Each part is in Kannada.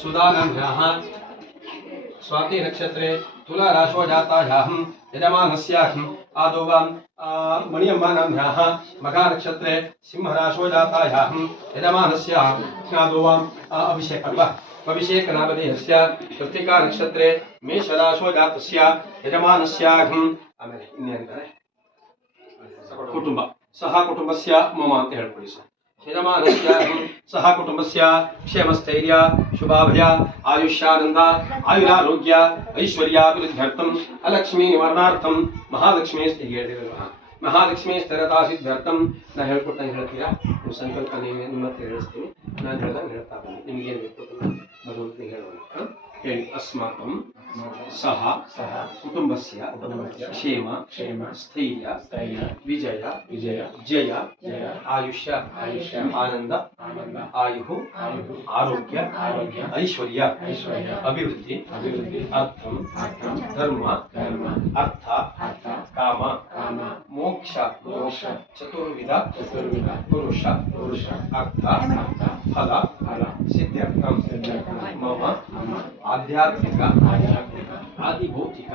सुदानभ्याः स्वाति नक्षत्रे तुला राशो जातायाहं यजमानस्याहं आदौ मणियम्मानाभ्याः मघा नक्षत्रे सिंह राशो जातायाहं यजमानस्याहं आदौ अभिषेक नामधेयस्य कृत्तिका नक्षत्रे मेष राशो जातस्य यजमानस्याहं आमेಲೆ ಇನ್ನೇನಿದ್ದಾರೆ कुटुंब सह कुटुंबस्य मम ಅಂತ ಹೇಳ್ಕೊಳ್ಳಿ ಸರ್ यजमानस्य सह कुटुंबस्य क्षेमस्थैर्य शुभाभय आयुष्यानंद आयुरारोग्य ऐश्वर्याभिवृद्ध्यर्थम अलक्ष्मी निवारणार्थम महालक्ष्मी महालक्ष्मी स्थिरता सिद्ध्यर्थम ना ಹೇಳ್ಕೊಟ್ಟಂಗೆ ಹೇಳ್ತೀರಾ ನೀವು ಸಂಕಲ್ಪ ನಿಮ್ಮ ಹತ್ರ ಹೇಳಿಸ್ತೀನಿ ನಾನು ಹೇಳಿದಾಗ ಹೇಳ್ತಾ ಬನ್ನಿ ನಿಮಗೆ ಏನು ಬೇಕು ಭಗವಂತನಿಗೆ ಹೇಳೋಣ ಹೇಳಿ अस्माकं सह कुटुंबस्य क्षेम स्थैर्य विजय जय आयुष्य आनंद आयु आरोग्य ऐश्वर्य अभिवृद्धि अर्थम धर्म अर्थ काम मोक्ष चतुर्विध पुरुष अर्थ फल सिद्ध्यर्थम मम आध्यात्मिक आदिभौतिक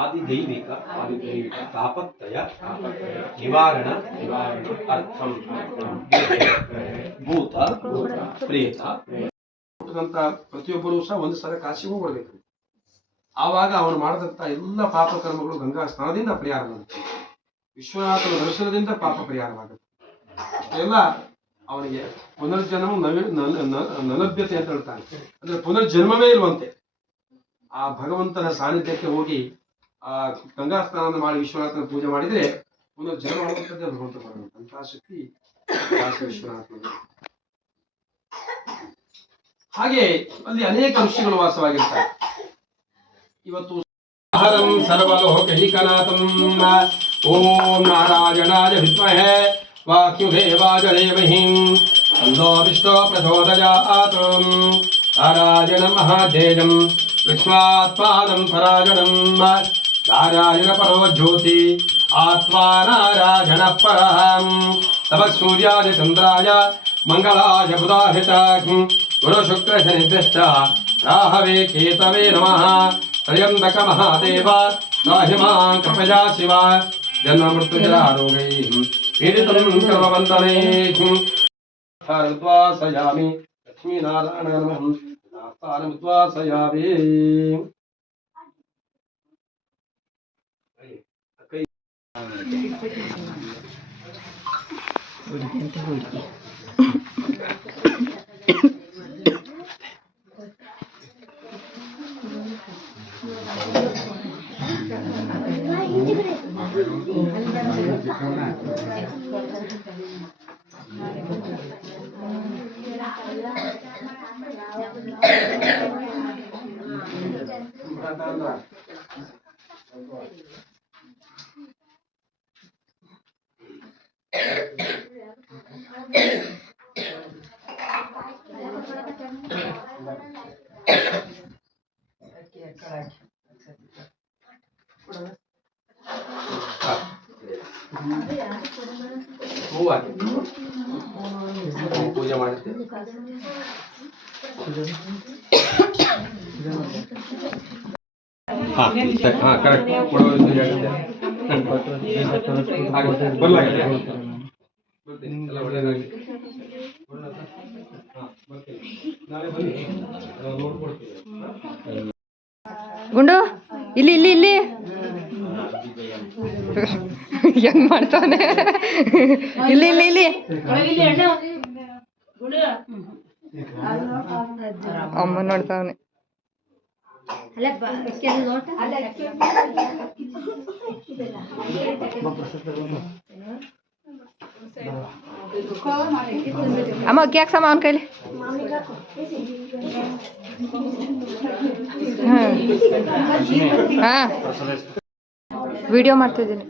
आदिदैविक तापत्रय निवारण अर्थम भूत प्रेत ಪ್ರತಿಯೊಬ್ಬರೂ ಸಹ ಒಂದು ಸಲ ಕಾಶಿಗೂ ಬರಬೇಕು. ಆವಾಗ ಅವನು ಮಾಡಿದಂತ ಎಲ್ಲ ಪಾಪ ಕರ್ಮಗಳು ಗಂಗಾ ಸ್ನಾನದಿಂದ ಪರಿಹಾರವಾಗುತ್ತೆ. ವಿಶ್ವನಾಥನ ದರ್ಶನದಿಂದ ಪಾಪ ಪರಿಹಾರವಾಗುತ್ತೆ. ಎಲ್ಲ ಅವನಿಗೆ ಪುನರ್ಜನ್ಮ ನಲಭ್ಯತೆ ಅಂತ ಹೇಳ್ತಾನೆ. ಅಂದ್ರೆ ಪುನರ್ಜನ್ಮವೇ ಇರುವಂತೆ ಆ ಭಗವಂತನ ಸಾನ್ನಿಧ್ಯಕ್ಕೆ ಹೋಗಿ ಆ ಗಂಗಾ ಸ್ನಾನ ಮಾಡಿ ವಿಶ್ವನಾಥನ ಪೂಜೆ ಮಾಡಿದ್ರೆ ಪುನರ್ಜನ್ಮ ಆಗುತ್ತದೆ. ಭಗವಂತ ಬರುವಂತಹ ಶಕ್ತಿ ಕಾಶಿ ವಿಶ್ವನಾಥನ. ಹಾಗೆ ಅಲ್ಲಿ ಅನೇಕ ಋಷಿಗಳು ವಾಸವಾಗಿರ್ತಾರೆ. ಇವತ್ತು ಹರಂ ಸರ್ವಲೋಕೈಕನಾಥಂ ಓಂ ನಾರಾಯಣಾಯ ವಿದ್ಮಹೇ वाक्युदेवाय धीमहि तन्नो विष्णुः प्रचोदयात् नारायणं महाधेयं विश्वात्मानं परायणं नारायण परो ज्योति आत्मा नारायणः परः तपः सूर्याय चन्द्राय मङ्गलाय बुधाय च गुरुशुक्रशनिभ्यश्च राहवे केतवे नमः त्र्यम्बक महादेव पाहि मां कृपया शिव जन्म मृत्युजरारोगैः पीडितं कर्मबन्धने उद्वासयामि लक्ष्मीनारायण नमः उद्वासयामि पूजा ಮಾಡುತ್ತೆ. हाँ करेक्ट ಗುಂಡು ಇಲ್ಲಿ ಇಲ್ಲಿ ಇಲ್ಲಿ ಹೆಂಗ್ ಮಾಡ್ತಾನೆ. ಇಲ್ಲಿ ಇಲ್ಲಿ ಇಲ್ಲಿ ಅಮ್ಮ ನೋಡ್ತಾವನೆ. ಅಮ್ಮ ಅಕ್ಕಿ ಹಾಕ್ಸಮ್ಮ ಅವನ ಕೈಲಿ. ಹಾ ವಿಡಿಯೋ ಮಾಡ್ತಿದ್ದೀನಿ.